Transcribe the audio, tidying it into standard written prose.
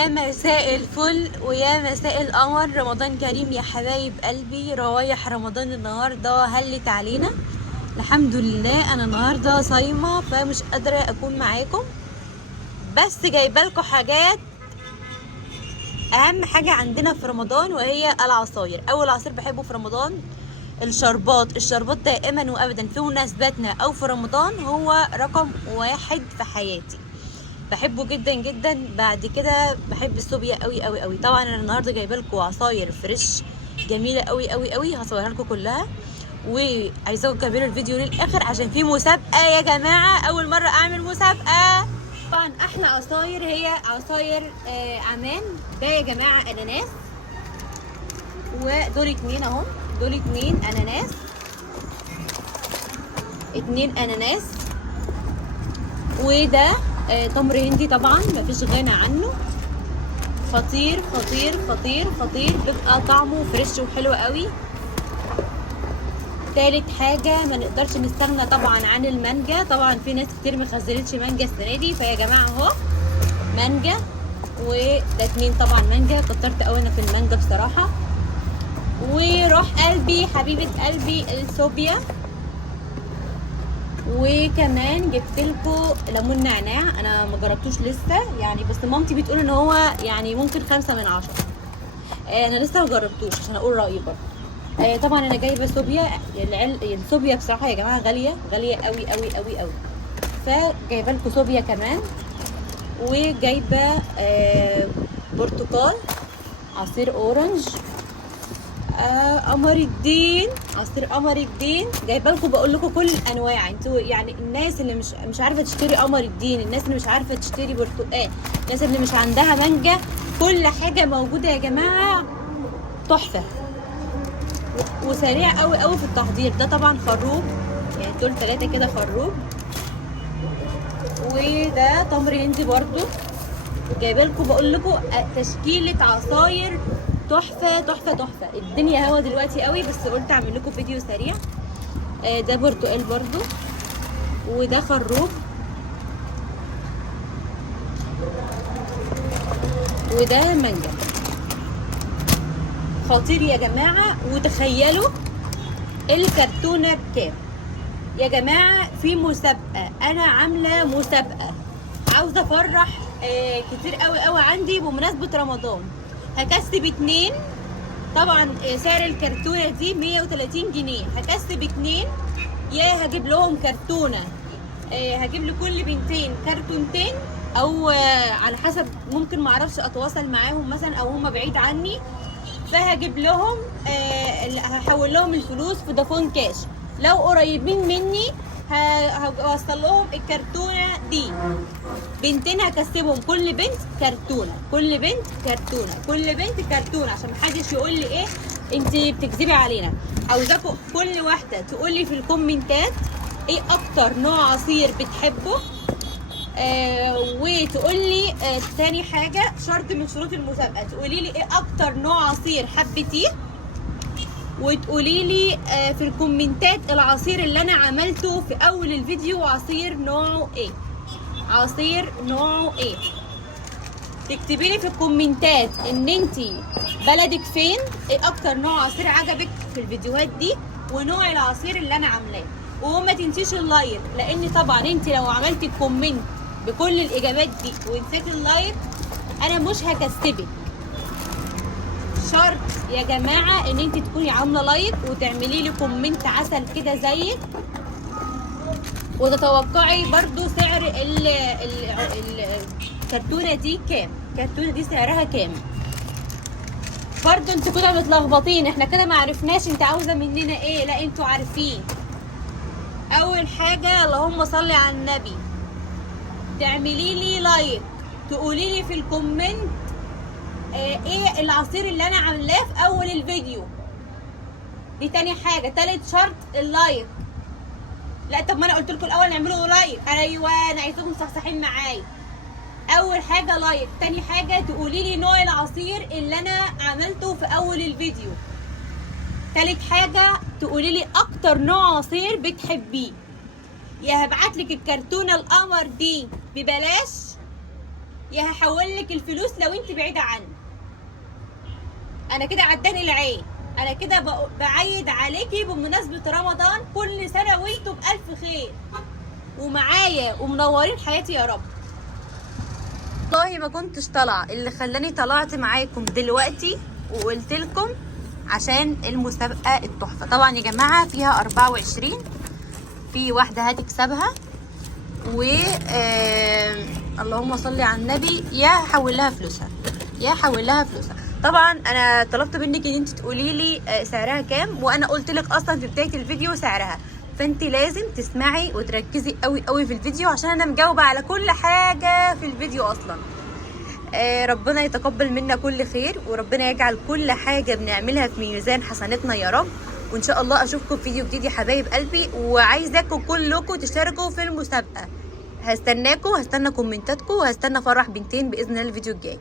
يا مساء الفل ويا مساء القمر، رمضان كريم يا حبايب قلبي. روايح رمضان النهارده هلت علينا. الحمد لله انا النهارده صايمه فمش قادره اكون معاكم، بس جايبه لكم حاجات. اهم حاجه عندنا في رمضان وهي العصاير. اول عصير بحبه في رمضان الشربات دائما وابدا في مناسباتنا او في رمضان هو رقم واحد في حياتي، بحبه جدا جدا. بعد كده بحب الصوبيا قوي قوي قوي. طبعا انا النهارده جايبه لكم عصاير فريش جميله قوي قوي قوي، هصورها لكم كلها، وعايزاكم تكملوا الفيديو للاخر عشان في مسابقه يا جماعه. اول مره اعمل مسابقه. طبعا احلى عصاير هي عصاير عمان. ده يا جماعه اناناس، ودول اتنين اهم، دول اتنين اناناس، اتنين اناناس. وده تمر هندي طبعا مفيش غنى عنه، خطير خطير خطير خطير، بيبقى طعمه فريش وحلو قوي. تالت حاجة ما نقدرش نستغنى طبعا عن المانجا. طبعا في ناس كتير مخزنتش مانجا السنة دي، فيا جماعة اهو مانجا، وده اتنين طبعا مانجا. كترت قوي انا في المانجا بصراحة. وروح قلبي حبيبة قلبي الصوبيا، وكمان جبت لكم ليمون نعناع. انا ما جربتوش لسه يعني، بس مامتي بتقول ان هو يعني ممكن 5 من 10. انا لسه ما جربتوش عشان اقول رايي برضه. طبعا انا جايبه صوبيا. الصوبيا بصراحه يا جماعه غاليه غاليه قوي قوي قوي قوي، فجايبه لكم صوبيا كمان. وجايبه برتقال، عصير اورنج، قمر الدين، عصير قمر الدين. جايبه لكم بقول لكم كل الانواع. انتوا يعني الناس اللي مش عارفه تشتري قمر الدين، الناس اللي مش عارفه تشتري برتقال، الناس اللي مش عندها مانجا، كل حاجه موجوده يا جماعه. تحفه وسريع قوي قوي في التحضير. ده طبعا خروب، يعني دول 3 كده خروب. وده تمر هندي برضو. جايبه لكم بقول لكم تشكيله عصاير تحفه تحفه تحفه. الدنيا هوا دلوقتي قوي، بس قلت اعمل لكم فيديو سريع. ده برتقال برضو، وده خروب، وده مانجا. خطير يا جماعه. وتخيلوا الكرتونه بكام يا جماعه؟ في مسابقه، انا عامله مسابقه عاوزه افرح كتير قوي قوي عندي بمناسبه رمضان. هكسب 2. طبعا سعر الكرتونه دي 130 جنيه. هكسب 2، يا هجيب لهم كرتونه، هجيب لكل بنتين كرتونتين، او على حسب، ممكن معرفش اتواصل معاهم مثلا او هم بعيد عني، فهجيب لهم هحول لهم الفلوس في فودافون كاش. لو قريبين مني هوصل لهم الكرتونه دي. بنتين هكسبهم كل بنت كرتونه، كل بنت كرتونه، كل بنت كرتونه، عشان محدش يقول لي ايه انت بتكذبي علينا. عاوزاكم كل واحده تقول لي في الكومنتات ايه اكتر نوع عصير بتحبه. وتقول لي تاني حاجه، شرط من شروط المسابقه، تقولي لي ايه اكتر نوع عصير حبيتيه، وتقولي لي في الكومنتات العصير اللي انا عملته في اول الفيديو عصير نوعه ايه، عصير نوعه ايه. تكتبي لي في الكومنتات ان انتي بلدك فين، ايه اكتر نوع عصير عجبك في الفيديوهات دي، ونوع العصير اللي انا عاملاه. وما تنسيش اللايك، لان طبعا انتي لو عملتي كومنت بكل الاجابات دي ونسيتي اللايك انا مش هكسبك. شرط يا جماعه ان انت تكوني عامله لايك وتعملي لي كومنت عسل كده زيك، وتتوقعي برضو سعر الكرتونه دي كام. الكرتونه دي سعرها كام؟ برضو انتوا كده متلخبطين، احنا كده ما عرفناش انت عاوزه مننا ايه. لا انتوا عارفين. اول حاجه اللهم صل على النبي، تعملي لي لايك، تقولي لي في الكومنت ايه العصير اللي انا عاملاه في اول الفيديو. دي تاني حاجه. تالت شرط اللايك. لا طب ما انا قلت لكم الاول نعملوا لايك. ايوه انا عايزاكم صحصحين معايا. اول حاجه لايك، تاني حاجه تقولي لي نوع العصير اللي انا عملته في اول الفيديو، تالت حاجه تقولي لي اكتر نوع عصير بتحبيه. يا هبعت لك الكرتونه القمر دي ببلاش، يا هحول لك الفلوس لو انت بعيده عني. انا كده عداني العين، انا كده بعيد عليكي بمناسبه رمضان، كل سنه وانتم بالف خير ومعايا ومنورين حياتي يا رب. والله ما كنتش طالعه، اللي خلاني طلعت معاكم دلوقتي وقلت لكم عشان المسابقه التحفه. طبعا يا جماعه فيها 24، في واحده هتكسبها و اللهم صل على النبي، يا هحول لها فلوسها يا هحول لها فلوسها. طبعا انا طلبت منك ان انت تقولي لي سعرها كام، وانا قلت لك اصلا في بدايه الفيديو سعرها، فانت لازم تسمعي وتركزي قوي قوي في الفيديو عشان انا مجاوبه على كل حاجه في الفيديو اصلا. ربنا يتقبل منا كل خير، وربنا يجعل كل حاجه بنعملها في ميزان حسناتنا يا رب. وان شاء الله اشوفكم في فيديو جديد يا حبايب قلبي، وعايزاكم كلكم تشتركوا في المسابقه. هستنى كومنتاتكم، وهستنى فرح بنتين باذن الله الفيديو الجاي.